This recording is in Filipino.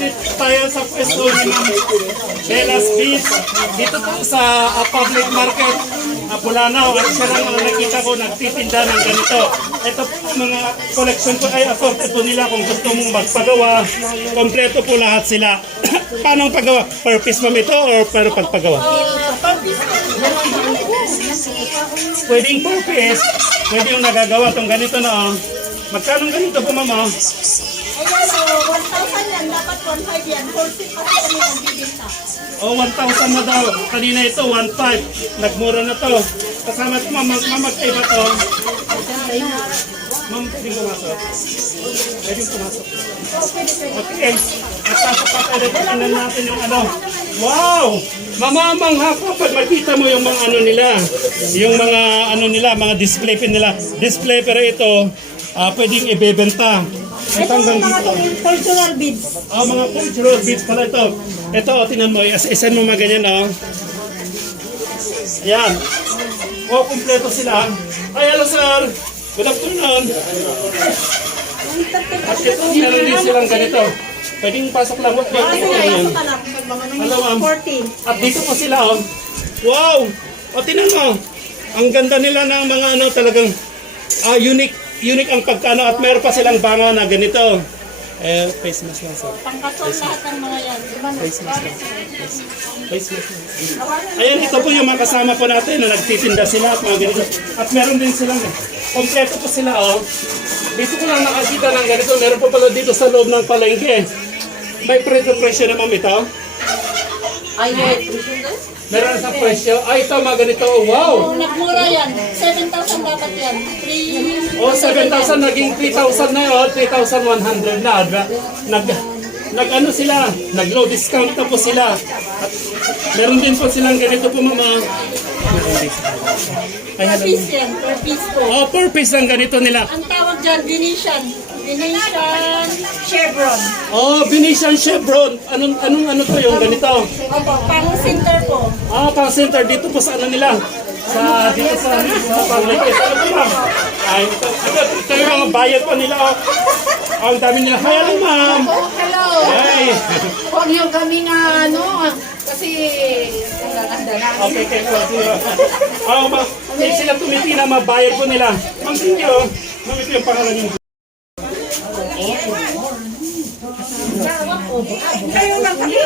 Dito tayo sa pwesto ni Ma'am Bella's Beef. Dito po sa public market, Apolano. At siya lang ang nakita ko nagtitinda ng ganito. Ito po mga collection po ay assorted po nila kung gusto mong magpagawa. Kompleto po lahat sila. Paano ang paggawa? Per piece ma'am ito or pero pagpagawa? Pwedeng per piece. Pwede yung nagagawa itong ganito na. Magkano ganito po ma'am? Ayan, so 1,000 yan. Dapat 1,500 yan. 40 pa rin kami nagbibinta. O, 1,000 na daw. Kanina ito, 1,500. Nagmura na to. Kasama ito, ma'am, magkaiba to. Ma'am, pwedeng pumasok. Pwedeng pumasok. Okay. At tapos pa tayo, tingnan natin yung ano. Wow! Mamamangha ka pag makita mo yung mga ano nila. Yung mga ano nila, mga display pin nila. Display pero ito, pwedeng ibebenta. Ito yung mga cultural beads. Mga cultural beads pala ito. Ito, tingnan mo, isan mo mga ganyan, Yan. Kumpleto sila. Ay, hello sir. Good afternoon. At ito, meron din silang ganito. Pwedeng pasok lang. Huwag ba? Yan. Hello, ma'am. 40. At dito po sila, Wow! Tingnan mo. Ang ganda nila ng mga talagang unique ang pagkano at meron pa silang bango na ganito. Face mask lang sir. Pangkasal lahat ng mga yan. Face mask lang. Face mask lang. Ayan, ito po yung mga kasama po natin na nagtitinda sila at mga ganito. At meron din silang, kompleto po sila, Dito ko lang nakakita ng ganito. Meron po pala dito sa loob ng palengke. May presyo na ma'am ito. Ay, Meron sa presyo. Ito mga ganito. Wow! nagmura yan. 7,000 dapat yan. 7,000 naging 3,000 na yun. 3,100 na. Nag-ano sila? Nag-low discount na po sila. At meron din po silang ganito po mama. Per piece yan. Per piece po. Per piece lang ganito nila. Ang tawag dyan, Venetian. Venetian Chevron. Venetian Chevron. Anong to yung ganito? Opo, pang center po. Pang center dito po sa ano nila. Dito sa public. Ay, ito yung mga bayad pa nila. Ang dami nila. Hi, hello ma'am. Hello. Hi. Huwag niyo kami na kasi naganda na. Okay, ma'am. Sila tumitina, mabayad po nila. Ma'am, thank you. Ma'am, ito yung pangalan niyo. Kayo lang kami.